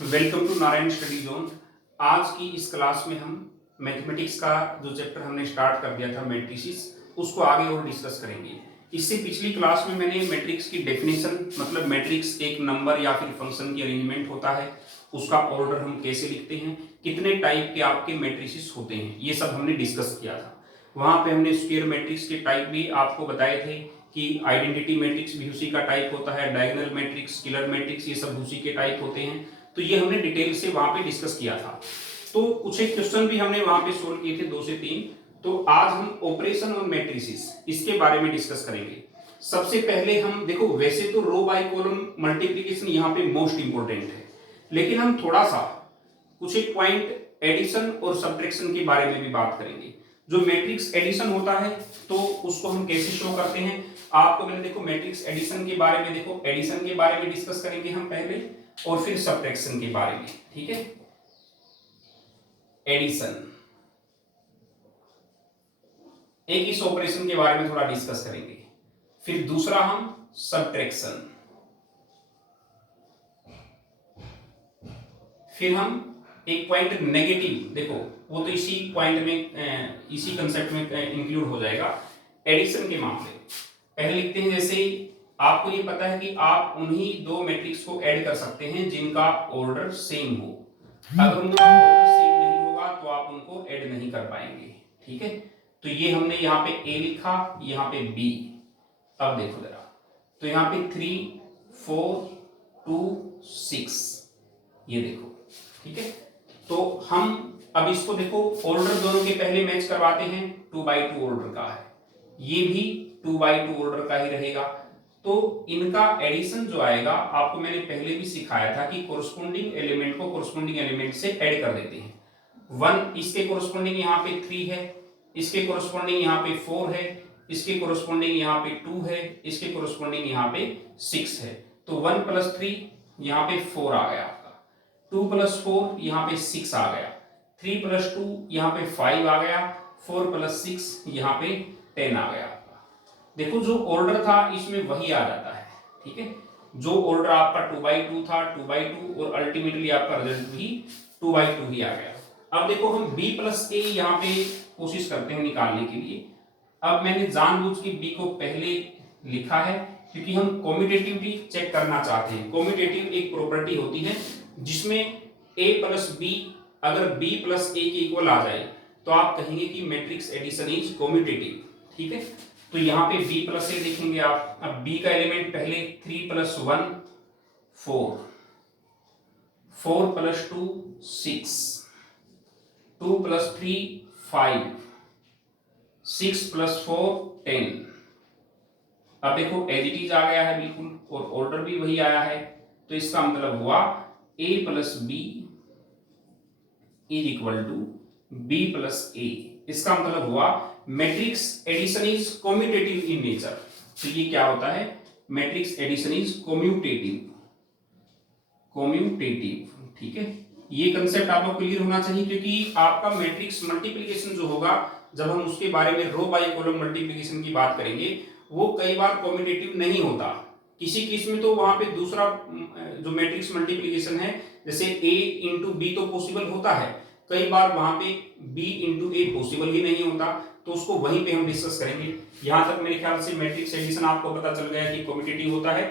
Welcome to Narayan study zone. आज की इस क्लास में हम मैथमेटिक्स का जो चैप्टर हमने स्टार्ट कर दिया था मैट्रिसेस, उसको आगे और डिस्कस करेंगे। इससे पिछली क्लास में मैंने मैट्रिक्स की डेफिनेशन, मतलब मैट्रिक्स एक नंबर या फिर फंक्शन की अरेंजमेंट होता है, उसका ऑर्डर हम कैसे लिखते हैं, कितने टाइप के आपके मैट्रिसेस होते हैं, ये सब हमने डिस्कस किया था। वहां पे हमने स्क्वायर मैट्रिक्स के टाइप भी आपको बताए थे कि आइडेंटिटी मैट्रिक्स भी उसी का टाइप होता है, डायगोनल मैट्रिक्स, स्केलर मैट्रिक्स, ये सब उसी के टाइप होते हैं। तो ये हमने डिटेल से वहां पे डिस्कस किया था। तो कुछ एक क्वेश्चन भी हमने वहां पे सोल्व किए थे, 2 से 3। तो आज हम ऑपरेशन और मैट्रिसेस इसके बारे में डिस्कस करेंगे। सबसे पहले हम देखो, वैसे तो रो बाय कॉलम मल्टीप्लिकेशन यहाँ पे मोस्ट इंपोर्टेंट है, लेकिन हम थोड़ा सा कुछ एक पॉइंट एडिशन और सब्ट्रैक्शन के बारे में भी बात करेंगे। जो मैट्रिक्स एडिशन होता है तो उसको हम कैसे शो करते हैं, आपको मैंने देखो मैट्रिक्स एडिशन के बारे में, देखो एडिशन के बारे में डिस्कस करेंगे हम पहले, और फिर सब्ट्रैक्शन के बारे में। ठीक है, एडिशन, एक इस ऑपरेशन के बारे में थोड़ा डिस्कस करेंगे, फिर दूसरा हम सब्ट्रैक्शन, फिर हम एक पॉइंट नेगेटिव, देखो वो तो इसी पॉइंट में, इसी कंसेप्ट में इंक्लूड हो जाएगा। एडिशन के मामले पहले लिखते हैं, जैसे आपको ये पता है कि आप उन्हीं दो मैट्रिक्स को ऐड कर सकते हैं जिनका ऑर्डर सेम हो। अगर उनका ऑर्डर सेम नहीं होगा तो आप उनको ऐड नहीं कर पाएंगे। ठीक है, तो ये हमने यहाँ पे ए लिखा, यहाँ पे बी। अब देखो जरा, तो यहाँ पे 3 4 2 6, ये देखो। ठीक है, तो हम अब इसको देखो, ऑर्डर दोनों के पहले मैच करवाते हैं, 2x2 ऑर्डर का है, ये भी 2x2 ऑर्डर का ही रहेगा। तो इनका एडिशन जो आएगा, आपको मैंने पहले भी सिखाया था कि कोरस्पोंडिंग एलिमेंट को कोरस्पोंडिंग एलिमेंट से ऐड कर देते हैं। 1 इसके कोरस्पोंडिंग यहाँ पे 3 है, इसके कोरस्पोंडिंग यहाँ पे 4 है, इसके कोरस्पोंडिंग यहाँ पे 2 है, इसके कोरस्पोंडिंग यहाँ पे 6 है। तो 1 + 3 यहाँ पे 4 आ गया, 2 + 4 यहाँ पे 6 आ गया, 3 + 2 यहाँ पे 5 आ गया, 4 + 6 यहाँ पे 10 आ गया। देखो जो ऑर्डर था इसमें वही आ जाता है। ठीक है, जो ऑर्डर आपका 2x2 था, 2x2, और अल्टीमेटली आपका रिजल्ट भी 2x2 ही आ गया। अब देखो हम b + a यहाँ पे कोशिश करते हैं निकालने के लिए। अब मैंने जानबूझ के b को पहले लिखा है क्योंकि हम कॉम्यूटेटिविटी चेक करना चाहते हैं। कॉम्यूटेटिव एक प्रॉपर्टी होती है जिसमें a + b अगर b + a के इक्वल आ जाए तो आप कहेंगे कि मैट्रिक्स एडिशन इज कॉम्यूटेटिव। ठीक है, तो यहाँ पे b + a देखेंगे आप। अब b का एलिमेंट पहले 3 + 1 4, 4 + 2 6, 2 + 3 5, 6 + 4 10। अब देखो एज इट इज आ गया है बिल्कुल, और ऑर्डर भी वही आया है। तो इसका मतलब हुआ a + b = b + a। इसका मतलब हुआ matrix addition is commutative in nature. तो ये क्या होता है, matrix addition is commutative, commutative. ठीक है, ये कंसेप्ट आपको क्लियर होना चाहिए, क्योंकि आपका मैट्रिक्स मल्टीप्लिकेशन जो होगा, जब हम उसके बारे में रो बाय कॉलम मल्टीप्लिकेशन की बात करेंगे, वो कई बार कम्यूटेटिव नहीं होता। किसी केस में तो वहां पे दूसरा जो मैट्रिक्स मल्टीप्लिकेशन है, जैसे a × b तो पॉसिबल होता है, कई बार वहां पे b × a पॉसिबल ही नहीं होता, तो उसको वहीं पे हम डिस्कस करेंगे। यहां तक मेरे ख्याल से मैट्रिक्स एडिशन आपको पता चल गया कि कम्यूटेटिव होता है।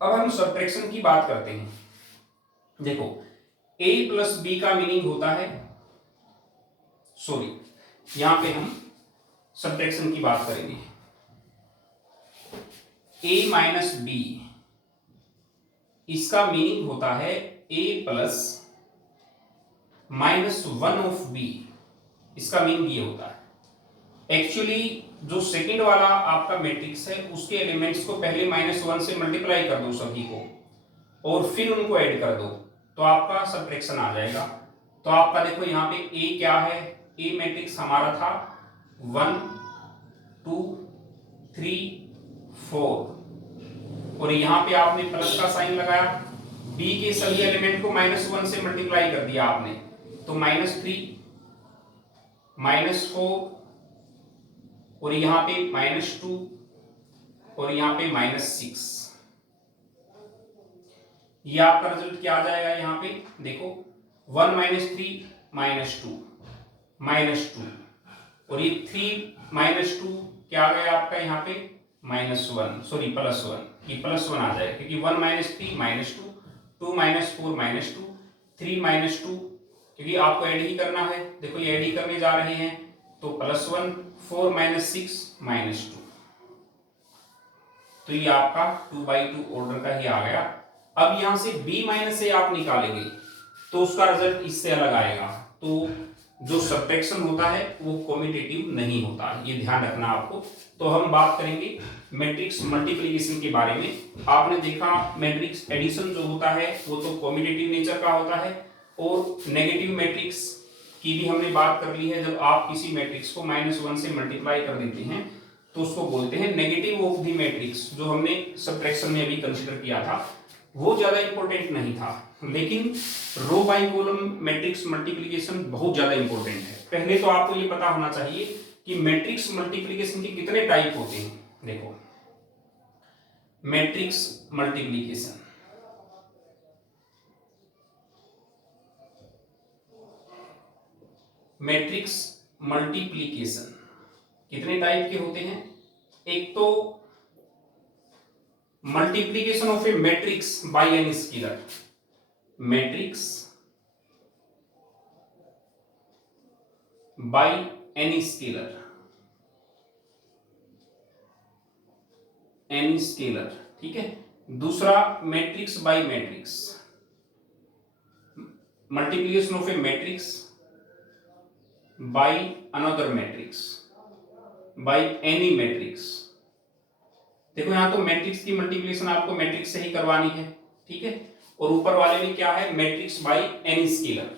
अब हम सब्ट्रैक्शन की बात करते हैं। देखो a + b का मीनिंग होता है, सॉरी यहां पे हम सब्ट्रैक्शन की बात करेंगे। a - b, इसका मीनिंग होता है a + -1 ऑफ b। इसका मीनिंग ये होता है, एक्चुअली जो सेकंड वाला आपका मैट्रिक्स है उसके एलिमेंट्स को पहले -1 से मल्टीप्लाई कर दो सभी को, और फिर उनको ऐड कर दो, तो आपका सब्ट्रैक्शन आ जाएगा। तो आपका देखो यहाँ पे a क्या है, a मैट्रिक्स हमारा था 1 2 3 4, और यहाँ पे आपने प्लस का साइन लगाया, b के सभी एलिमेंट को -1 से मल्टीप्लाई कर दिया आपने, तो -3 -4, और यहाँ पे -2, और यहाँ पे -6। ये आपका रिजल्ट क्या आ जाएगा यहाँ पे देखो 1 माइनस 3 माइनस 2 माइनस 2 और ये 3 माइनस 2 क्या आ गया आपका यहाँ पे -1 सॉरी +1 ये +1 आ जाएगा क्योंकि 1 minus 3 minus 2 2 minus 4 minus 2 3 minus 2 क्योंकि आपको ऐड ही करना है देखो ये ऐड ही करने जा रहे हैं तो +1 4 माइनस 6 माइनस 2 तो ये आपका 2/2 ऑर्डर का ही आ गया। अब यहां से b माइनस ए आप निकालेंगे तो उसका रिजल्ट इससे अलग आएगा। तो जो सब्ट्रैक्शन होता है वो कम्यूटेटिव नहीं होता, ये ध्यान रखना आपको। तो हम बात करेंगे मैट्रिक्स मल्टीप्लिकेशन के बारे में। आपने देखा मैट्रिक्स एडिशन जो होता है वो तो कम्यूटेटिव नेचर का होता है और नेगेटिव मैट्रिक्स की भी हमने बात कर ली है। जब आप किसी मैट्रिक्स को -1 से मल्टीप्लाई कर देते हैं तो उसको बोलते हैं नेगेटिव ऑफ द मैट्रिक्स। जो हमने सब्ट्रैक्शन में अभी कंसीडर किया था वो ज्यादा इंपॉर्टेंट नहीं था, लेकिन रो बाई कॉलम मैट्रिक्स मल्टीप्लिकेशन बहुत ज्यादा इंपॉर्टेंट है। पहले तो आपको ये पता होना चाहिए कि मैट्रिक्स मल्टीप्लिकेशन के कितने टाइप होते हैं। देखो मैट्रिक्स मल्टीप्लिकेशन मैट्रिक्स मल्टीप्लिकेशन कितने टाइप के होते हैं। एक तो multiplication of A matrix by any scalar, matrix by any scalar, any scalar, ठीक है। दूसरा matrix bye matrix, multiplication of A matrix by another matrix, by any matrix. देखो यहां तो मैट्रिक्स की मल्टीप्लिकेशन आपको मैट्रिक्स से ही करवानी है, ठीक है। और ऊपर वाले में क्या है, मैट्रिक्स बाय एनी स्केलर।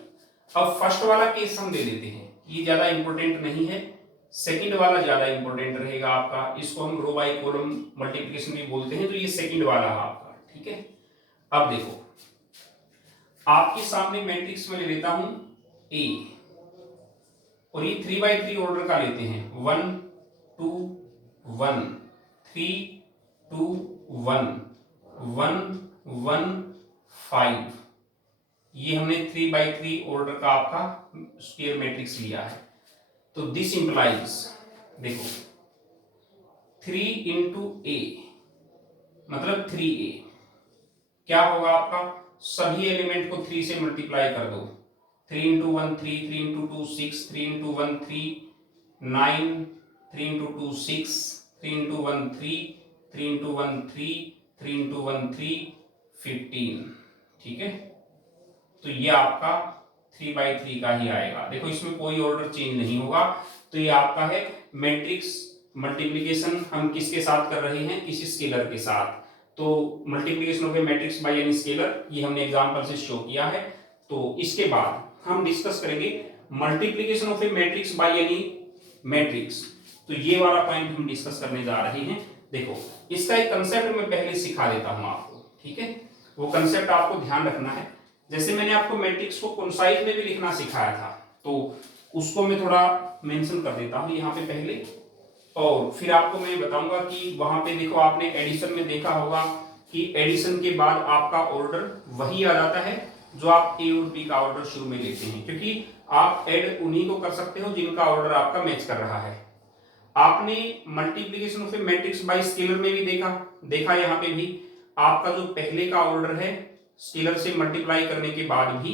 अब फर्स्ट वाला केस हम दे देते हैं, ये ज्यादा इंपॉर्टेंट नहीं है, सेकंड वाला ज्यादा इंपॉर्टेंट रहेगा आपका। इसको हम रो बाई कॉलम मल्टीप्लिकेशन भी बोलते हैं, तो ये सेकंड वाला है आपका, ठीक है। अब देखो आपके सामने मैट्रिक्स में ले लेता हूं ए और ये 3/3 ऑर्डर का लेते हैं 1 2 1 3 2 1 1 1 5। ये हमने 3/3 ऑर्डर का आपका स्क्वायर मैट्रिक्स लिया है। तो दिस इंप्लाइज देखो 3 इंटू ए मतलब 3a क्या होगा आपका, सभी एलिमेंट को 3 से मल्टीप्लाई कर दो। 3 into 1 3, 3 into 2 6, 3 into 1 3 9, 3 into 2 6, 3 into 1 3, 3 into 1 3, 3 into 1 3 15, ठीक है। तो ये आपका 3/3 का ही आएगा। देखो इसमें कोई ऑर्डर चेंज नहीं होगा। तो ये आपका है मैट्रिक्स मल्टीप्लिकेशन। हम किसके साथ कर रहे हैं, किसी स्केलर के साथ। तो multiplication of A matrix by any scalar ये हमने एग्जांपल से शो किया है। तो इसके बाद हम डिस्कस करेंगे multiplication of A matrix by any matrix. तो ये वाला पॉइंट हम डिस्कस करने जा रहे हैं। देखो इसका एक कंसेप्ट मैं पहले सिखा देता हूं आपको, ठीक है। वो कंसेप्ट आपको ध्यान रखना है। जैसे मैंने आपको मैट्रिक्स को कंसाइज में भी लिखना सिखाया था, तो उसको मैं थोड़ा मेंशन कर देता हूं यहाँ पे पहले, और फिर आपको मैं बताऊंगा कि वहां पे देखो आपने एडिशन में देखा होगा कि एडिशन के बाद आपका ऑर्डर वही आ जाता है जो आप ए और बी का ऑर्डर शुरू में लेते हैं, क्योंकि आप ऐड उन्हीं को कर सकते हो जिनका ऑर्डर आपका मैच कर रहा है। आपने multiplication of A matrix bye scalar में भी देखा यहाँ पे भी आपका जो पहले का ऑर्डर है स्केलर से मल्टीप्लाई करने के बाद भी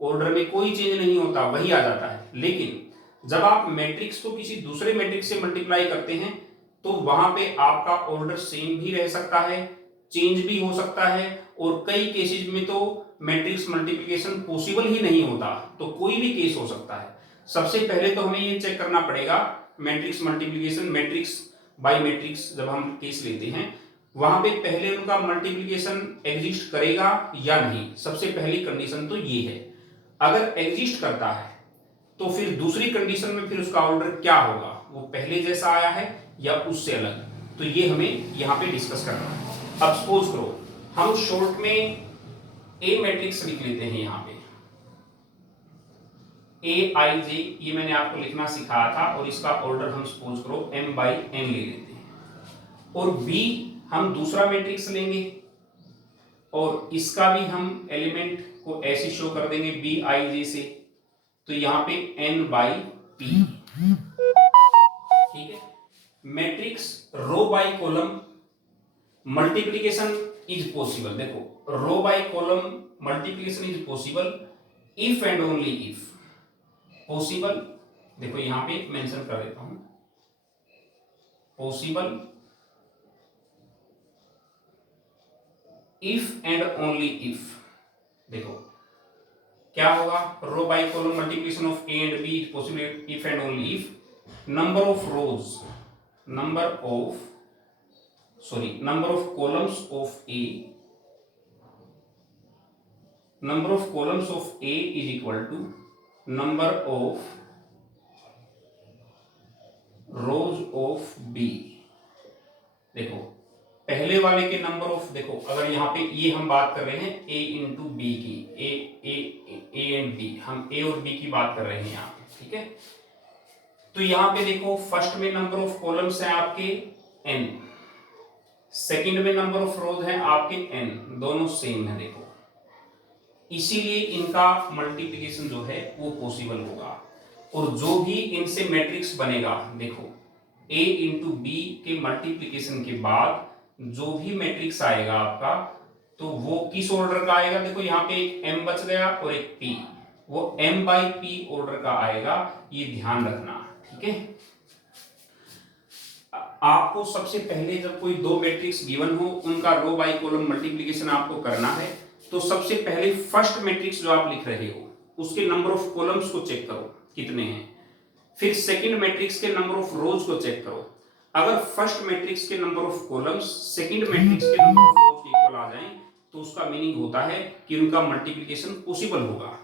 ऑर्डर में कोई चेंज नहीं होता, वही आ जाता है। लेकिन जब आप मैट्रिक्स को किसी दूसरे मैट्रिक्स से मल्टीप्लाई करते हैं तो वहां पे आपका ऑर्डर सेम भी रह सकता है, चेंज भी हो सकता है, और कई केसेस में तो मैट्रिक्स मल्टीप्लिकेशन पॉसिबल ही नहीं होता। तो कोई भी केस हो सकता है। सबसे पहले तो हमें ये चेक करना पड़ेगा matrix multiplication, matrix bye matrix जब हम केस लेते हैं वहां पे पहले उनका मल्टीप्लिकेशन एग्जिस्ट करेगा या नहीं। सबसे पहली कंडीशन तो ये है। अगर एग्जिस्ट करता है तो फिर दूसरी कंडीशन में फिर उसका ऑर्डर क्या होगा, वो पहले जैसा आया है या उससे अलग, तो ये हमें यहाँ पे डिस्कस करना है। अब सपोज करो हम शॉर्ट में ए मैट्रिक्स लिख लेते हैं। यहाँ पे ए आई जे ये मैंने आपको लिखना सिखाया था, और इसका ऑर्डर हम सपोज करो m/n ले लेते हैं। और बी हम दूसरा मैट्रिक्स लेंगे और इसका भी हम एलिमेंट को ऐसे शो कर देंगे बी आई जे से, तो यहां पे n बाई पी, ठीक है। Matrix row by column multiplication is possible, देखो row by column multiplication is possible if and only if, possible देखो यहां पे मेंशन कर देता हूं, possible if and only if, देखो क्या होगा, row by column multiplication of A and B is possible if and only if number of rows, number of columns of A, number of columns of A is equal to number of rows of B। देखो पहले वाले के number of, देखो अगर यहाँ पे ये हम बात कर रहे हैं A इंटू बी की, ए एंड बी, हम A और B की बात कर रहे हैं यहाँ पे, ठीक है। तो यहाँ पे देखो फर्स्ट में नंबर ऑफ कॉलम्स हैं आपके n, सेकंड में नंबर ऑफ रोज हैं आपके n, दोनों सेम है देखो, इसीलिए इनका मल्टीप्लिकेशन जो है वो पॉसिबल होगा। और जो भी इनसे मैट्रिक्स बनेगा, देखो a इंटू बी के मल्टीप्लिकेशन के बाद जो भी मैट्रिक्स आएगा आपका, तो वो किस ऑर्डर का आएगा, देखो यहाँ पे एक m बच गया और एक p, वो m बाई p ऑर्डर का आएगा, ये ध्यान रखना, ठीक है। आपको सबसे पहले जब कोई दो मैट्रिक्स गिवन हो, उनका रो बाई कॉलम मल्टीप्लिकेशन आपको करना है, तो सबसे पहले फर्स्ट मैट्रिक्स जो आप लिख रहे हो उसके नंबर ऑफ कॉलम्स को चेक करो कितने हैं, फिर सेकंड मैट्रिक्स के नंबर ऑफ रोज को चेक करो। अगर फर्स्ट मैट्रिक्स के number of columns second matrix के नंबर ऑफ रोज के इक्वल आ जाएं, तो उसका मीनिंग होता है कि उनका मल्टीप्लिकेशन पॉसिबल होगा।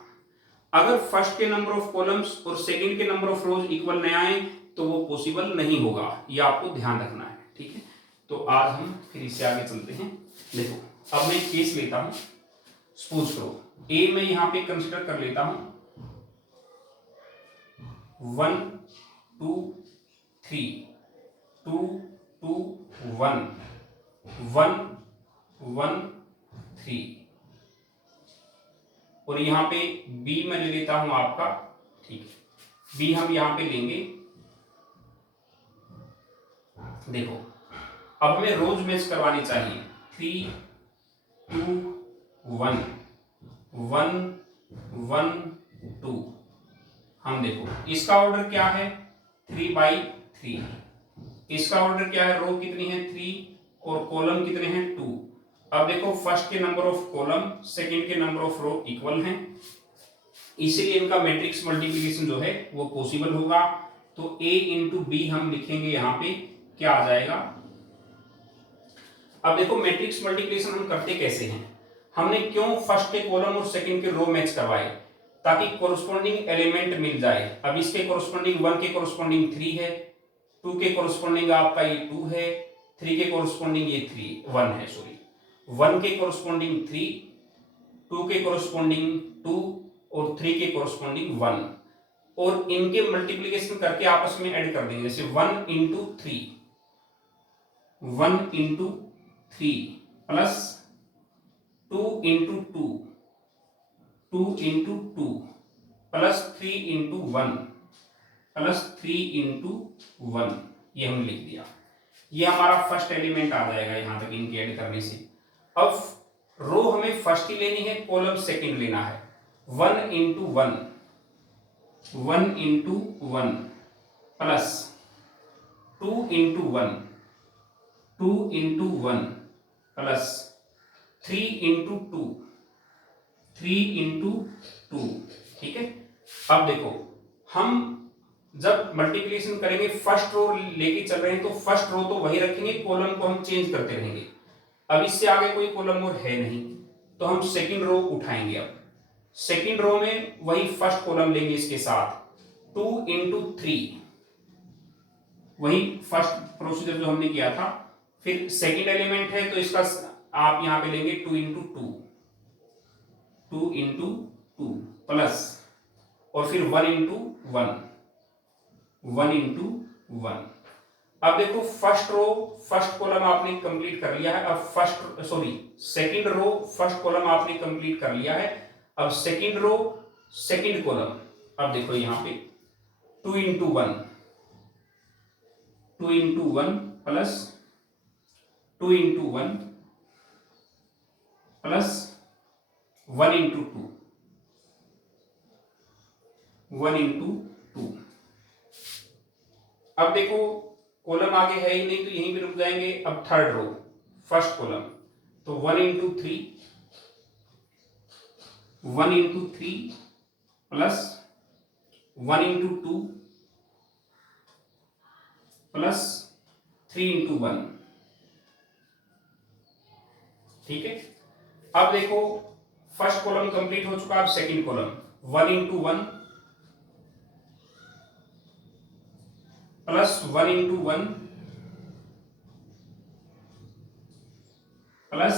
अगर फर्स्ट के नंबर ऑफ कॉलम्स और सेकंड के नंबर ऑफ रोज इक्वल न आए तो वो पॉसिबल नहीं होगा, ये आपको ध्यान रखना है, ठीक है। तो आज हम फिर इससे आगे चलते हैं। देखो अब मैं केस लेता हूं, सपोज करो ए में यहां पे कंसीडर कर लेता हूं 1 2 3 2 2 1 1 1 3, और यहां पे बी में ले लेता हूं आपका, ठीक है, बी हम यहां पे लेंगे। देखो अब हमें रोज मैच करवानी चाहिए, 3 2 1 1 1 2, हम देखो इसका ऑर्डर क्या है 3 बाई 3, इसका ऑर्डर क्या है, रो कितनी है 3 और कॉलम कितने हैं 2। अब देखो फर्स्ट के नंबर ऑफ कॉलम सेकंड के नंबर ऑफ रो इक्वल हैं, इसीलिए इनका मैट्रिक्स मल्टीप्लिकेशन जो है वो पॉसिबल होगा। तो a इंटू बी हम लिखेंगे यहां पे, क्या आ जाएगा। अब देखो मैट्रिक्स मल्टीप्लिकेशन हम करते कैसे हैं, हमने क्यों फर्स्ट के कॉलम और सेकंड के रो मैच करवाए, ताकि कोरस्पोंडिंग एलिमेंट मिल जाए। अब इसके कोरस्पोंडिंग 1 के कोरस्पोंडिंग 3 है, 2 के कोरस्पोंडिंग आपका ये 2 है, 3 के कोरस्पोंडिंग ये 1 है, सॉरी 1 के कोरस्पोंडिंग 3, 2 के कोरस्पोंडिंग 2 और 3 के कोरस्पोंडिंग 1, और इनके मल्टीप्लिकेशन करके आपस में ऐड कर देंगे, जैसे 1 into 3 1 into 3 plus 2 into 2 2 into 2 plus 3 into 1 plus 3 into 1, ये हमने लिख दिया। ये हमारा फर्स्ट एलिमेंट आ जाएगा यहां तक इनके ऐड करने से। अब रो हमें फर्स्ट ही लेनी है, कॉलम सेकंड लेना है, 1 into 1 1 into 1 plus 2 into 1 2 into 1 plus 3 into 2 3 into 2, ठीक है। अब देखो हम जब मल्टीप्लिकेशन करेंगे फर्स्ट रो लेके चल रहे हैं, तो फर्स्ट रो तो वही रखेंगे, कॉलम को हम चेंज करते रहेंगे। अब इससे आगे कोई कॉलम और है नहीं, तो हम सेकंड रो उठाएंगे। अब सेकंड रो में वही फर्स्ट कॉलम लेंगे इसके साथ, 2 इंटू 3, वही फर्स्ट प्रोसीजर जो हमने किया था। फिर सेकंड एलिमेंट है तो इसका आप यहां पे लेंगे 2 इंटू 2 2 इंटू 2 प्लस, और फिर 1 इंटू 1 1 इंटू 1 अब देखो फर्स्ट रो फर्स्ट कॉलम आपने कंप्लीट कर लिया है, अब सेकंड रो फर्स्ट कॉलम आपने कंप्लीट कर लिया है, अब सेकंड रो सेकंड कॉलम। अब देखो यहां पे 2 into one plus 2 into one plus 1 into two 1 into two. अब देखो कॉलम आगे है ही नहीं तो यहीं पे रुक जाएंगे। अब थर्ड रो फर्स्ट कॉलम, तो 1 into three plus 1 into two plus 3 into one. ठीक है, अब देखो फर्स्ट कॉलम कंप्लीट हो चुका, अब second column 1 into one plus 1 into one plus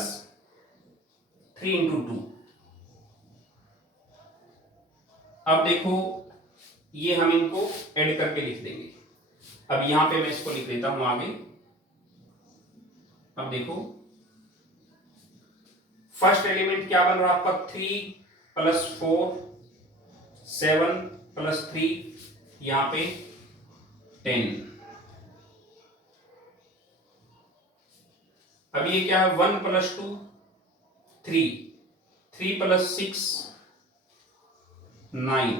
3 into two. अब देखो ये हम इनको ऐड करके लिख देंगे। अब यहां पे मैं इसको लिख देता हूं आगे। अब देखो फर्स्ट एलिमेंट क्या बन रहा है आपका 3 प्लस 4 7 प्लस 3 यहां पे 10। अब ये क्या है 1 प्लस 2 3 प्लस 6 9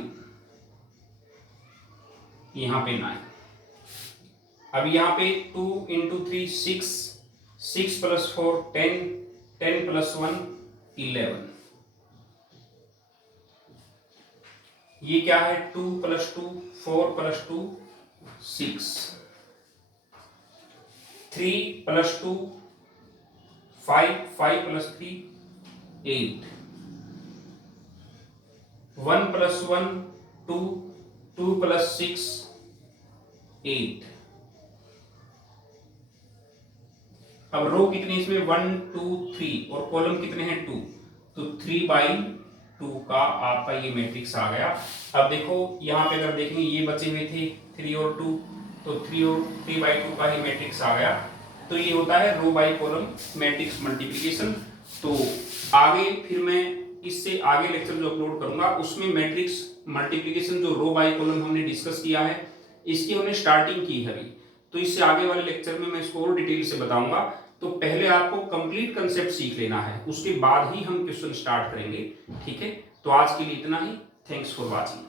यहां पे 9। अब यहां पे 2 इंटू 3 6 प्लस 4 10 प्लस 1 11। ये क्या है 2 plus 2 4 plus 2 6 3 plus 2 5 plus 3 8 1 plus 1 2 plus 6 8। अब रो कितनी इसमें 1 2 3 और कॉलम कितने हैं 2, तो 3/2 का आपका ये मैट्रिक्स आ गया। अब देखो यहाँ पे अगर देखेंगे ये बचे हुए थे 3 और 2, तो 3/2 का ही मैट्रिक्स आ गया। तो ये होता है रो बाई कॉलम मैट्रिक्स मल्टीप्लिकेशन। तो आगे फिर मैं इससे आगे लेक्चर जो अपलोड करूंगा उसमें मैट्रिक्स मल्टीप्लिकेशन जो रो बाई कॉलम हमने डिस्कस किया है इसकी हमने स्टार्टिंग की है अभी, तो इससे आगे वाले लेक्चर में मैं इसको और डिटेल से बताऊंगा। तो पहले आपको कंप्लीट कंसेप्ट सीख लेना है, उसके बाद ही हम क्वेश्चन स्टार्ट करेंगे। ठीक है, तो आज के लिए इतना ही। Thanks for watching.